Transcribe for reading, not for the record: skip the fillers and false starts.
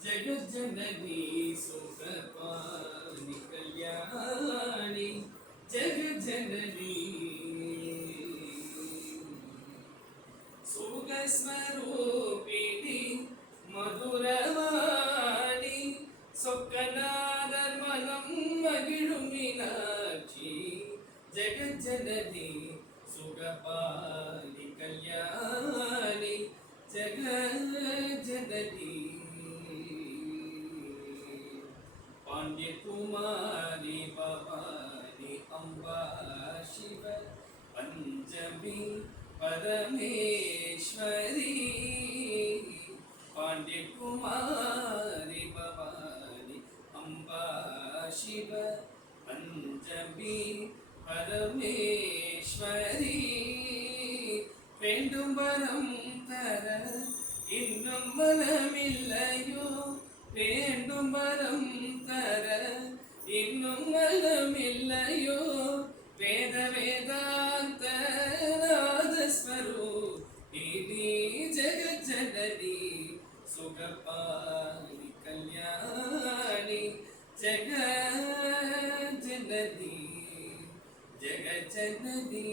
जगज्जननी सुखपाणि कल्याणी जगज्जननी सुखस्वरूपिणी मधुरवाणी சொக்கநாதர்மனம் மகிழும் மீனாட்சி ஜெகஜனனி சுகபாலி கல்யாணி ஜெகஜனனி பாண்டியகுமாரி பவானி அம்பா சிவ பஞ்சமி பரமேஸ்வரி பாண்டியகுமாரி பவானி அம்பா சிவ பஞ்சமி பரமேஸ்வரி வேண்டும் வரம் தர இன்னும் மனமில்லையோ வேண்டும் வரம் தர இன்னும் மனமில்லையோ வேத வேதாந்த நாதஸ்வரூபிணி ஜெகஜனனி சுகபாலி கல்யாணி ஜெகஜனனி ஜெகஜனனி